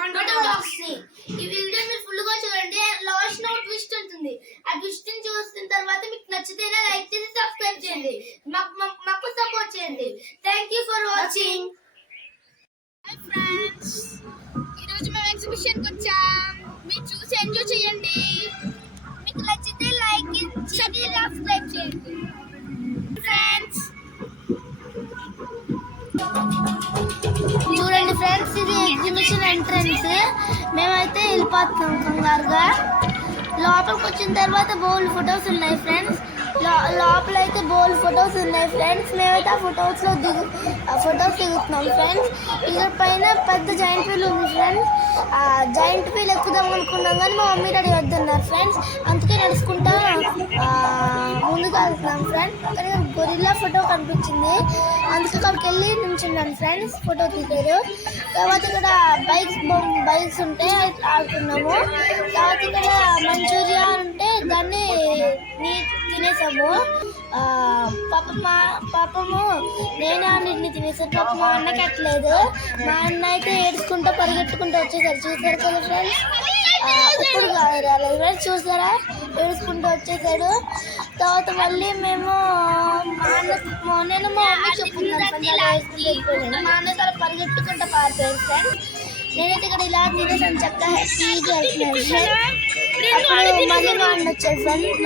Blogs ని. ఈ video మీరు ఫుల్ గా చూడండి. లాస్ట్ లో ట్విస్ట్ ఉంటుంది. ఆ ట్విస్ట్ ని చూసిన తర్వాత మీకు నచ్చితేనే లైక్ చేసి సబ్స్క్రైబ్ చేయండి. మాకు సపోర్ట్ చేయండి. Thank you for watching. Hi friends, ఈరోజు మేము ఎగ్జిబిషన్కి వచ్చాం. మీరు చూసి ఎంజాయ్ చేయండి. మీకు నచ్చితే లైక్ చేసి సబ్స్క్రైబ్ చేయండి ఫ్రెండ్స్. చూడండి ఫ్రెండ్స్, ఇది ఎగ్జిబిషన్ ఎంట్రన్స్. మేమైతే వెళ్ళిపోతున్నాం కంగారుగా. లోపలికి వచ్చిన తర్వాత బోల్ ఫొటోస్ ఉన్నాయి ఫ్రెండ్స్. లోపల అయితే బోల్ ఫొటోస్ ఉన్నాయి ఫ్రెండ్స్. మేమైతే ఆ ఫొటోస్ దిగుతున్నాం ఫ్రెండ్స్. ఇక్కడ పైన పెద్ద జాయింట్ వీల్ ఉంది ఫ్రెండ్స్. ఆ జాయింట్ వీల్ ఎక్కుదాం అనుకున్నాం కానీ మా మమ్మీ డాడీ వద్దన్నారు ఫ్రెండ్స్. అందుకే నడుచుకుంటా ముందుకు వెళ్తున్నాం ఫ్రెండ్స్. కానీ గొరిల్లా ఫోటో కనిపించింది, అందుకే అక్కడికి వెళ్ళి నిల్చున్నాను ఫ్రెండ్స్. ఫోటో తీశారు. తర్వాత ఇక్కడ బైక్స్ ఉంటే ఆడుకున్నాము. తర్వాత ఇక్కడ మంచూరియా ఉంటే దాన్ని తినేసాము. పాపము నేను అన్నింటిని తినేసాను. పాప మా అన్నకి అట్లేదు. మా అన్న అయితే ఏడ్చుకుంటూ పరిగెట్టుకుంటూ వచ్చేసారు. చూసారు కదా ఫ్రెండ్స్, ఇప్పుడు రాలేదు ఫ్రెండ్స్. చూసారా, ఏడ్చుకుంటూ వచ్చేసాడు. తర్వాత మళ్ళీ మేము నేను మా అన్నకి చెప్పుకున్నాను. మా అన్న చాలా పరిగెట్టుకుంటూ పారిపోయారు ఫ్రెండ్స్. నేనైతే ఇక్కడ ఇలా తినేసాను చక్కగా హ్యాపీగా వెళ్తున్నాను ఫ్రెండ్స్. అప్పుడు మళ్ళీ మా అన్న వచ్చారు ఫ్రెండ్స్.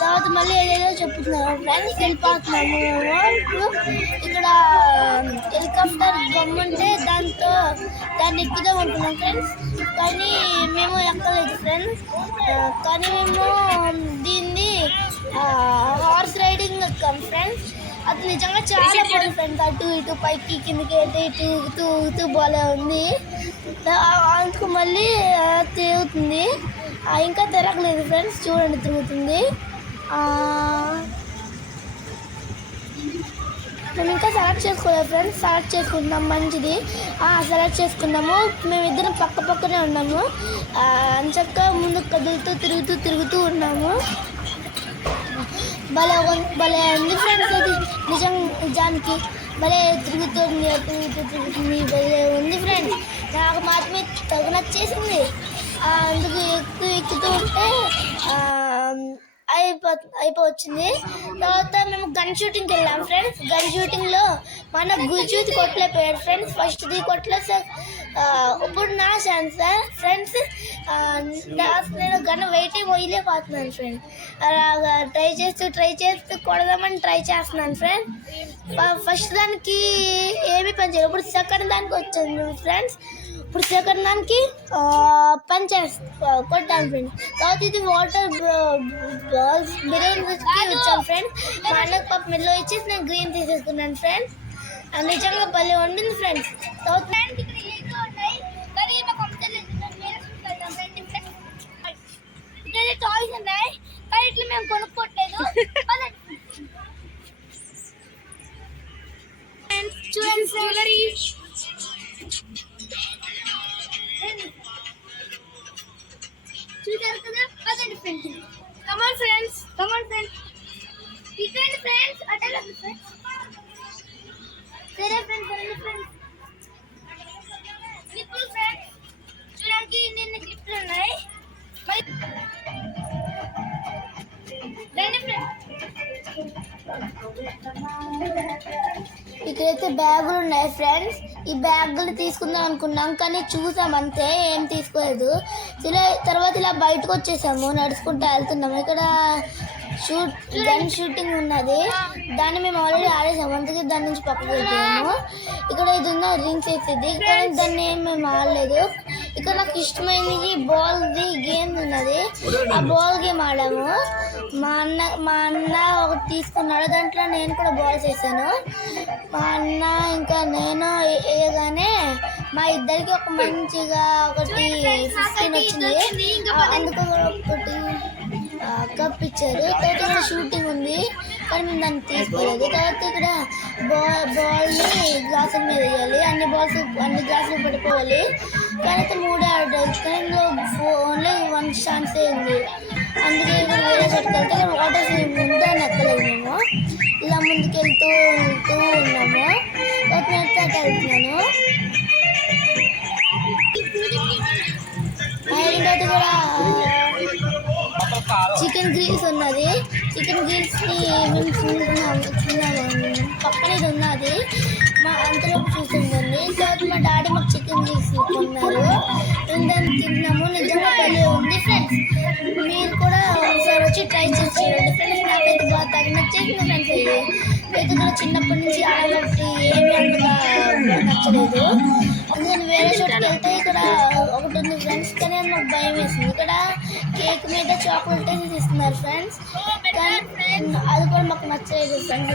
తర్వాత మళ్ళీ ఏదేదో చెప్తున్నాము ఫ్రెండ్స్. వెళ్ళిపోతున్నాము. ఇప్పుడు ఇక్కడ హెలికాప్టర్ బొమ్మ ఉంటే దాన్ని ఎక్కుదాం అనుకున్నాం ఫ్రెండ్స్. కానీ మేము ఎక్కలేదు ఫ్రెండ్స్. కానీ మేము దీన్ని హార్స్ రైడింగ్ ఎక్కాం ఫ్రెండ్స్. అది నిజంగా చాలా బాగుంది ఫ్రెండ్స్. అటు ఇటు పైకి కిందకి అయితే ఊగుతూ బాగా ఉంది. అందుకు మళ్ళీ తిరుగుతుంది. ఇంకా తిరగలేదు ఫ్రెండ్స్. చూడండి, తిరుగుతుంది. మేము ఇంకా సెలెక్ట్ చేసుకోలేదు ఫ్రెండ్స్. సెలెక్ట్ చేసుకుంటున్నాం. మంచిది సెలెక్ట్ చేసుకున్నాము. మేమిద్దరం పక్కనే ఉన్నాము. అంచక్క ముందుకు కదులుతూ తిరుగుతూ ఉన్నాము. భలే ఉంది ఫ్రెండ్స్. అది నిజానికి భలే తిరుగుతుంది. భలే ఉంది ఫ్రెండ్స్. నాకు మాత్రమే తగు నచ్చేసింది. అందుకు ఎక్కుతూ ఉంటే అయిపోవచ్చింది. తర్వాత మేము గన్ షూటింగ్కి వెళ్ళాం ఫ్రెండ్స్. గన్ షూటింగ్లో మన గుజూతి కొట్టలేకపోయాడు ఫ్రెండ్స్. ఫస్ట్ ది కొట్టలేదు. ఇప్పుడు నా ఛాన్స్ ఫ్రెండ్స్. నేను గన్ వెయిటింగ్ మొయ్యలేకపోతున్నాను ఫ్రెండ్స్. అలాగా ట్రై చేస్తూ కొడదామని ట్రై చేస్తున్నాను ఫ్రెండ్స్. ఫస్ట్ దానికి ఏమీ పని చేయలేదు. ఇప్పుడు సెకండ్ దానికి వచ్చాను ఫ్రెండ్స్. ఇప్పుడు సెకండ్ దానికి కొట్టాను ఫ్రెండ్స్. తర్వాత ఇది వాటర్ బిర్యానీ వచ్చాను ఫ్రెండ్స్. మా అన్నకు పాప మెల్లో ఇచ్చేసి నేను గ్రీన్ తీసేసుకున్నాను ఫ్రెండ్స్. నిజంగా భలే వండింది ఫ్రెండ్స్. తర్వాత ఇక్కడ టాయ్స్ ఉన్నాయి కానీ ఇట్లా మేము కొనుక్కోవట్లేదు. చూడండి జ్యువెలరీ చూసారు కదా. పదండి ఫ్రెండ్స్. Come on friends. ఇక్కడండి ఫ్రెండ్స్. అటెండి ఫ్రెండ్స్. సరే ఫ్రెండ్స్. క్లిప్పులు ఫ్రెండ్స్. చూడడానికి నిన్న క్లిప్పులు ఉన్నాయి. ఇక్కడైతే బ్యాగులు ఉన్నాయి ఫ్రెండ్స్. ఈ బ్యాగులు తీసుకుందాం అనుకున్నాం కానీ చూసాం అంతే, ఏం తీసుకోలేదు. తర్వాత ఇలా బయటకు వచ్చేసాము. నడుచుకుంటూ వెళ్తున్నాము. ఇక్కడ గన్ షూటింగ్ ఉన్నది. దాన్ని మేము ఆల్రెడీ ఆడేసాము, అందుకే దాని నుంచి పక్కకు వెళ్ళిపోయాము. ఇక్కడ ఇది ఉన్న రింగ్స్ వేసేది కానీ దాన్ని మేము ఆడలేదు. ఇక్కడ నాకు ఇష్టమైనది బాల్ది గేమ్ ఉన్నది. ఆ బాల్ గేమ్ ఆడాము. మా అన్న ఒకటి తీసుకున్నాడు. దాంట్లో నేను కూడా బాల్స్ వేసాను. మా అన్న ఇంకా నేను వేయగానే మా ఇద్దరికి ఒక మంచిగా ఒకటి 15 వచ్చింది. అందుకు ఒకటి కప్ ఇచ్చారు. తర్వాత ఇక్కడ షూటింగ్ ఉంది కానీ మేము దాన్ని తీసుకోలేదు. తర్వాత ఇక్కడ బాల్ని గ్లాసుల మీద వేయాలి. అన్ని గ్లాసులు పడిపోవాలి. కానీ అయితే 3 ఆడాలి. కానీ ఇందులో ఓన్లీ 1 ఛాన్సే ఉంది. అందుకే ఇక్కడ వేరే చోటుకి వెళ్తే ఇక్కడ వాటర్ స్విమ్మింగ్ ఉంటే అని ఎక్కలేదు. మేము ఇలా ముందుకు వెళ్తూ ఉన్నాము. తర్వాత నేను వెళ్తున్నాను. చికెన్ గ్రిల్స్ ఉన్నది. చికెన్ గ్రిల్స్ని మేము తిన్నాము. పక్కన ఇది ఉన్నది. మా అంతలోపు చూసిందండి. తర్వాత మా డాడీ మాకు చికెన్ గ్రిల్స్ కొన్నారు. మేము దాన్ని తిన్నాము. నిజంగా భలే ఉంది ఫ్రెండ్స్. మీరు కూడా ఒకసారి వచ్చి ట్రై చేసి చూడండి ఫ్రెండ్స్. నాకైతే బాగా నచ్చేసింది ఫ్రెండ్స్. అయితే కూడా చిన్నప్పటి నుంచి ఆడబట్టి ఏమీ అంతగా నచ్చలేదు. అందుకని వేరే చోటుకి వెళ్తే ఇక్కడ ఒకటి ఉంది ఫ్రెండ్స్, కానీ మాకు భయం వేసింది. ఇక్కడ కేక్ మీద చాక్లెట్ వేసి ఇస్తున్నారు ఫ్రెండ్స్, కానీ అది కూడా మాకు నచ్చలేదు ఫ్రెండ్స్.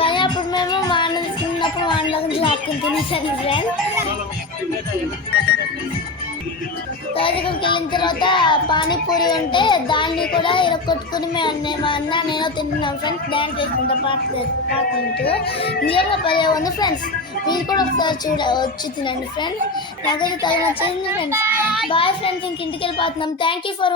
కానీ అప్పుడు మేము మా అన్న తిన్నప్పుడు మా అన్నలో కొంచెం హక్కుని తినేసాను ఫ్రెండ్స్. తర్వాత ఇక్కడికి వెళ్ళిన తర్వాత పానీపూరి ఉంటే దాన్ని కూడా ఇలా కొట్టుకుని మా అన్న నేను తింటున్నాం ఫ్రెండ్స్. డ్యాన్స్ వేసుకుంటా పాడుకుంటూ. నిజంగా భలే ఉంది ఫ్రెండ్స్. మీరు కూడా ఒకసారి వచ్చి తినండి ఫ్రెండ్స్. నాకైతే తగిన నచ్చింది ఫ్రెండ్స్. బాయ్ ఫ్రెండ్స్, ఇంటికి వెళ్ళిపోతున్నాం. Thank you for